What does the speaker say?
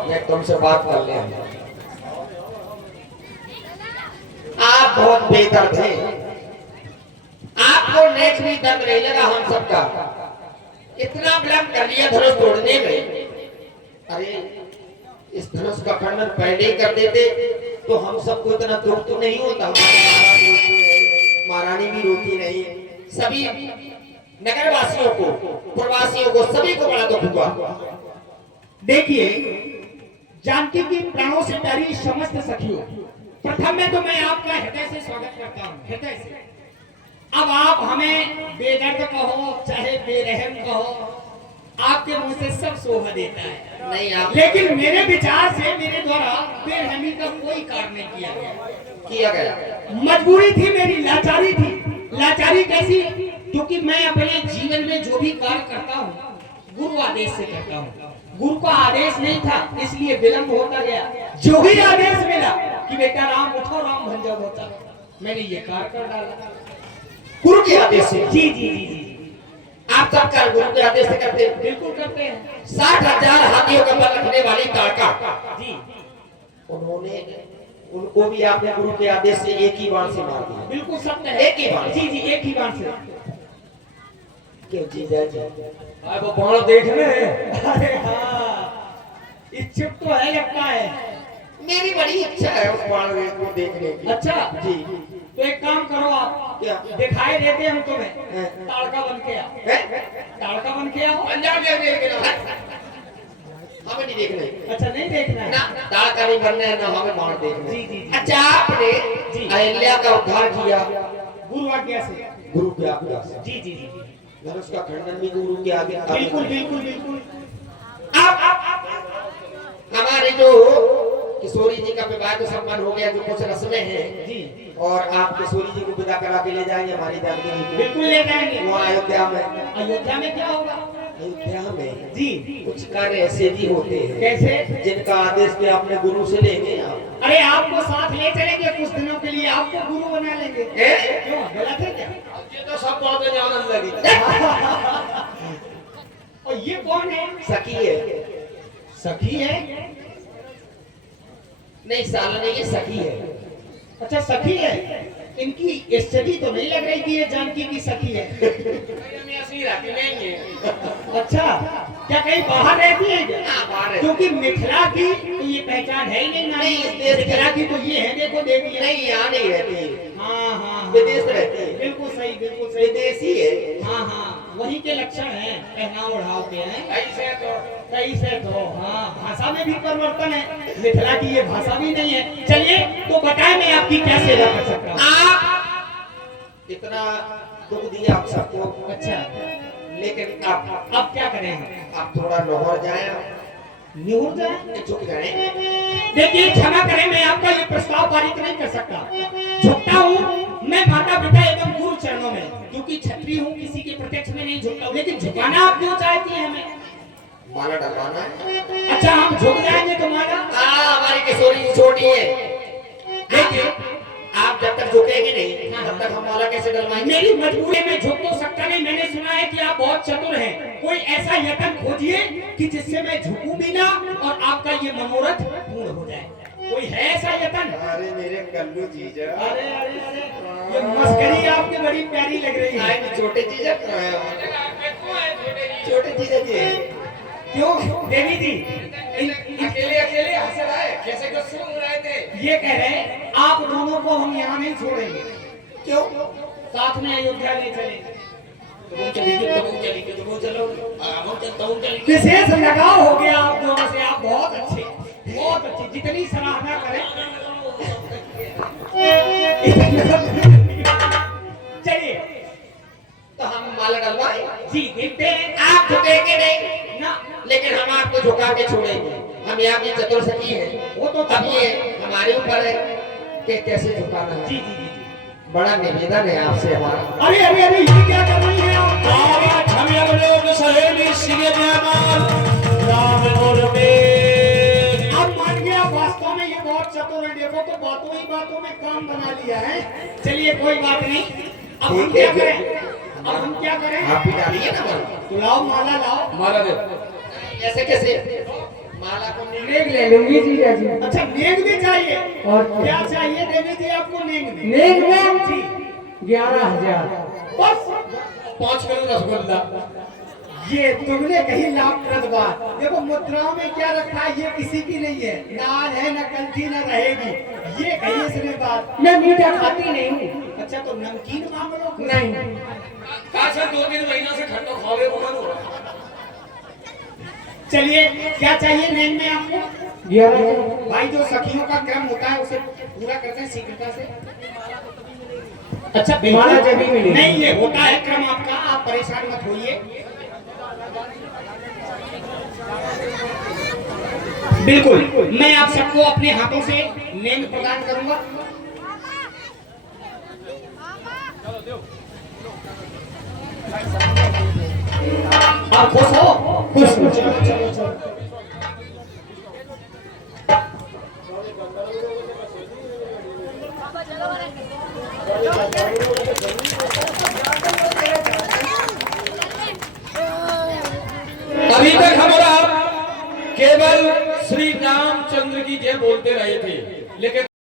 मैं तुमसे बात कर ले। आप बहुत बेदर्द थे, आपको नेक भी दर्द नहीं लगा हम सबका। इतना विलंब कर लिया धनुष तोड़ने में। अरे इस धनुष का खंडन पहले ही कर देते तो हम सबको इतना दुख तो नहीं होता। हमारी महारानी भी रोती नहीं, सभी नगर वासियों को, प्रवासियों को, सभी को बड़ा दुख हुआ। देखिए जानकी की प्राणों से प्यारी समस्त सखियों, प्रथम में तो मैं आपका हृदय से स्वागत करता हूँ, हृदय से। अब आप हमें बेदर्द कहो चाहे बेरहम कहो, आपके मुंह से सब शोभा देता है। नहीं आप, लेकिन मेरे विचार से मेरे द्वारा बेरहमी का कोई कार्य नहीं किया गया। मजबूरी थी मेरी, लाचारी थी। लाचारी कैसी? क्योंकि मैं अपने जीवन में जो भी कार्य करता हूँ गुरु आदेश से करता हूँ। गुरु का आदेश नहीं था इसलिए विलंब होता गया। जो भी आदेश मिला कि बेटा राम उठो, राम भंजा होता, मैंने ये कार्य कर डाला गुरु के आदेश से। जी जी जी जी आप सब कार्य गुरु के आदेश से करते हैं? बिल्कुल करते हैं। 60,000 हाथियों का बल रखने वाली ताड़का जी, उनको भी आपने गुरु के आदेश से एक ही बाण से मार दिया। बिल्कुल सत्य है। एक ही बाण। जी जी एक ही बाण से। क्यों जीजा जी? वो बाण देखने? अरे हाँ, इच्छुक तो है, लगता है। मेरी बड़ी इच्छा है उस बाण को देखने की। अच्छा जी। तो एक काम करो आप, क्या? दिखाई देते हम तुम्हें, ताड़का बन के आओ। ताड़का बन के आओ। पंजाब में हमें नहीं देखना है। अच्छा नहीं देखना है ना, ताड़का नहीं बनना है ना हमें बाण देखना है। जी जी जी। अच्छा आपने जी। अहिल्या का उद्धार किया गुरु आज्ञा से। गुरु के आज्ञा से। जी जी जी धनुष का खंडन भी गुरु के आगे। बिल्कुल बिल्कुल बिल्कुल। आप हमारे जो किशोरी जी का विवाह तो सम्मान हो गया, जो कुछ रस्में हैं जी, और आप किशोरी जी को विदा करा के ले जाएंगे हमारी जानकी जी को। बिल्कुल ले जाएंगे। वो अयोध्या में। अयोध्या में क्या होगा? अयोध्या में जी कुछ कार्य ऐसे भी होते हैं कैसे? जिनका आदेश भी अपने गुरु से लेंगे आप। अरे आपको साथ ले चलेंगे कुछ दिनों के लिए, आपको गुरु बना लेंगे। क्यों गलत है क्या? ये तो सब बातें जानने लगी। और ये कौन है? सखी है। सखी है? नहीं साला नहीं, ये सखी है। अच्छा सखी है। इनकी स्थिति तो नहीं लग रही कि ये जानकी की सखी है। अच्छा क्या कहीं बाहर रहती है क्या? हाँ, बाहर रहती है। क्योंकि मिथिला की तो ये पहचान है ही नहीं। नहीं, इस देश की- मिथिला की तो ये है, देखो देखिए। नहीं यहाँ नहीं रहती, हाँ हाँ विदेश रहती है। बिल्कुल सही बिल्कुल सही। विदेशी है। हाँ हाँ वही के लक्षण हैं, पहनाव ओढ़ाव के हैं। ऐसे तो कई से तो हाँ भाषा में भी परिवर्तन है, मिथिला की ये भाषा भी नहीं है। चलिए तो बताएं मैं आपकी क्या सेवा कर सकता हूँ। आप इतना दुख दिया आप सबको, अच्छा लेकिन आप अब क्या करें हम? आप थोड़ा नौहर जाए, निहुर जाए? झुक जाए। देखिए क्षमा करें, मैं आपका ये प्रस्ताव पारित नहीं कर सकता। झुकता हूँ मैं माता पिता एवं गुरु चरणों में, क्योंकि क्षत्रिय हूँ, किसी के प्रत्यक्ष में नहीं झुकता हूँ। लेकिन झुकाना आप क्यों चाहती हैं हमें? माला डलवाना है। अच्छा हम झुक जाएंगे तो माला? हमारी किशोरी छोटी है। देखिए आप जब तक झुकेंगे नहीं तब तक हम माला कैसे डलवाएंगे? मेरी मजबूरी में झुक तो सकता नहीं। मैंने सुना है कि आप बहुत चतुर हैं, कोई ऐसा यत्न खोजिए कि जिससे मैं झुकूं भी ना और आपका ये मनोरथ पूर्ण हो जाए। कोई है ऐसा यत्न? अरे मेरे कल्लू जीजा। अरे अरे अरे ये मस्करी आपकी बड़ी प्यारी लग रही है। छोटे जीजा छोटे जीजा जी क्यों देवी जी अकेले अकेले हंस रहा है, कैसे क्यों सुन रहे थे? ये कह रहे हैं आप दोनों को हम यहाँ नहीं छोड़ेंगे। क्यों? साथ में अयोध्या ले चलेंगे। तुम चलिए, तुम चलो, हम चलता हूँ, चलिए। विशेष लगाव हो गया आप दोनों से। आप बहुत अच्छे, बहुत अच्छे, जितनी सराहना करें। चलिए तो हम माला डलवाए। जी देखते हैं। आप झुकेंगे नहीं ना लेकिन हम आपको झुका के छोड़ेंगे। हम यहाँ की चतुर सखी है, वो तो अब ये हमारे ऊपर है कि कैसे झुकाना है। जी जी जी बड़ा निवेदन है आपसे हमारा। अरे अरे अरे ये क्या कर रही है आप? अब मान गया वास्तव में ये बहुत चतुर है। देखो तो बातों ही बातों में काम बना लिया है। चलिए कोई बात नहीं। अब हम क्या करें? अब हम क्या करें? आप ही डालिए ना माला। तो लाओ माला लाओ। माला दे। ऐसे कैसे? माला को नेग ले लूंगी जीजा जी। अच्छा नेग भी चाहिए, और क्या चाहिए देवी जी आपको नेग में? नेग में जी 11,000। बस 5 किलो रसगुल्ला। ये तुमने कही लाभप्रद बात। देखो मुद्राओं में क्या रखा है ये किसी की नहीं है, ना आज है ना कल थी ना रहेगी, ये कही इसने बात। मैं मीठा खाती नहीं हूँ। अच्छा तो नमकीन मांग लो कुछ। नहीं काशा 2-3 महीना से खट्टा खावे बोला। चलिए क्या चाहिए नेग में आपको? 11,000। भाई जो सखियों का क्रम होता है उसे पूरा करते हैं शीघ्रता से। अच्छा माला जब ही मिलेगी। नहीं ये होता है क्रम आपका, आप परेशान मत होइए। बिल्कुल मैं आप सबको अपने हाथों से नेम प्रदान करूंगा। आप खुश हो? खुश हो। चलो चलो चलो। अभी तक हमारा केवल श्री रामचंद्र की जय बोलते रहे थे, लेकिन